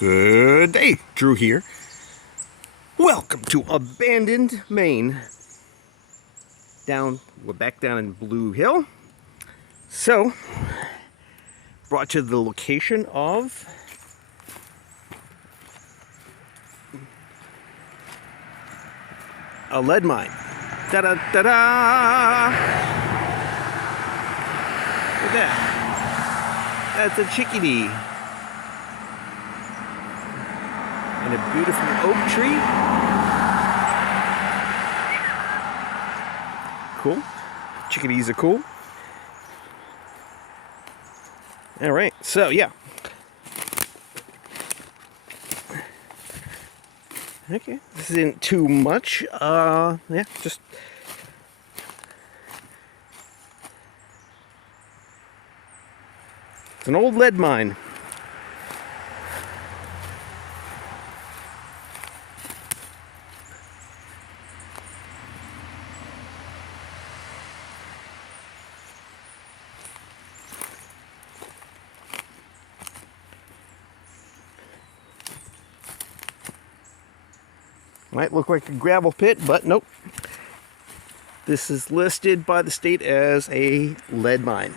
Good day, Drew here. Welcome to abandoned Maine. We're back down in Blue Hill. So, brought you the location of a lead mine. Ta-da-da-da! Look at that. That's a chickadee. And a beautiful oak tree. Cool. Chickadees are cool. All right, so yeah. Okay, this isn't too much. Yeah, just it's an old lead mine. Might look like a gravel pit, but nope. This is listed by the state as a lead mine.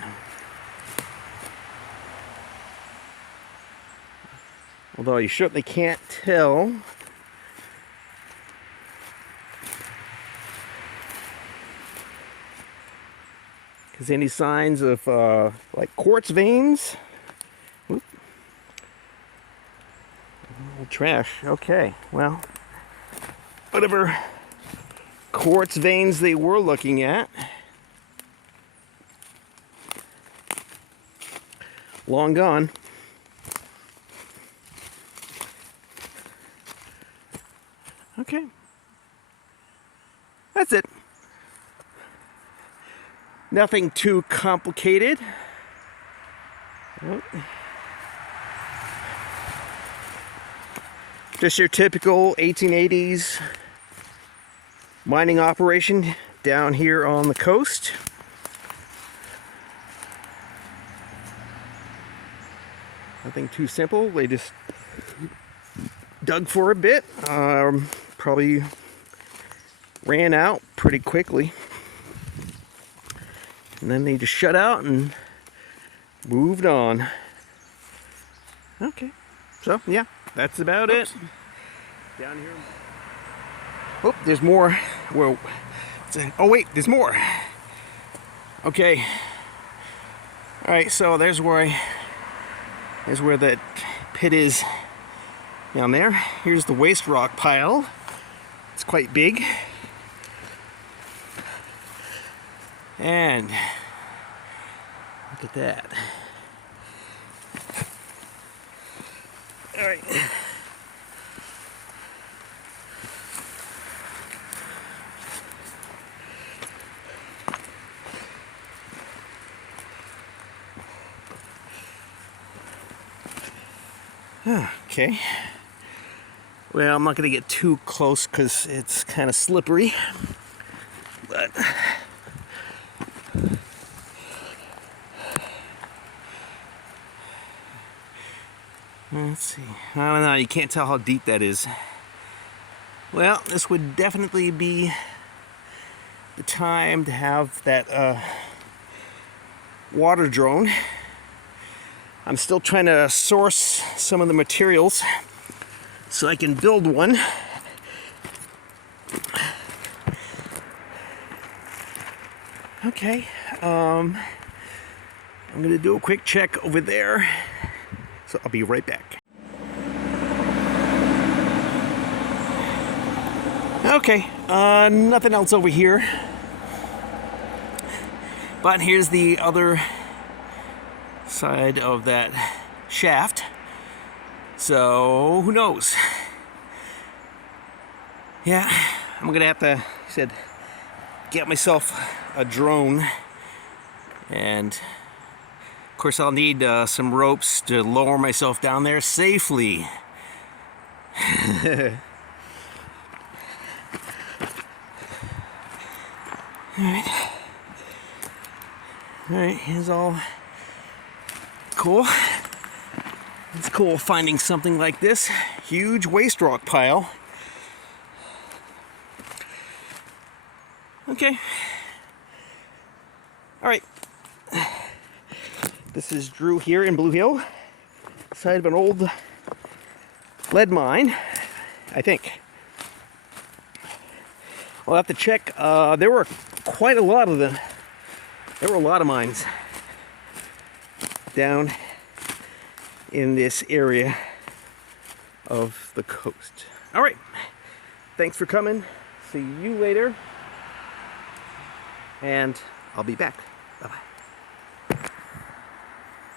Although you certainly can't tell. Because any signs of like quartz veins. Oop. Old trash. Okay, well. Whatever quartz veins they were looking at, long gone. Okay, that's it. Nothing too complicated. Just your typical 1880s mining operation down here on the coast. Nothing too simple. They just dug for a bit. Probably ran out pretty quickly. And then they just shut out and moved on. Okay. So, yeah, that's about it. Down here. Oh, there's more. Whoa. Oh, wait, there's more. Okay. All right, so there's where that pit is down there. Here's the waste rock pile. It's quite big. And look at that. All right. Okay. Well, I'm not going to get too close because it's kind of slippery. But let's see. I don't know. You can't tell how deep that is. Well, this would definitely be the time to have that water drone. I'm still trying to source some of the materials so I can build one. Okay, I'm gonna do a quick check over there, so I'll be right back. Okay, nothing else over here, but here's the other side of that shaft. So who knows? Yeah, I'm gonna have to, get myself a drone, and of course I'll need some ropes to lower myself down there safely. All right, here's all cool. It's cool finding something like this. Huge waste rock pile. Okay. Alright. This is Drew here in Blue Hill. Side of an old lead mine, I think. I'll have to check. There were quite a lot of them. There were a lot of mines down in this area of the coast. All right. Thanks for coming. See you later. And I'll be back.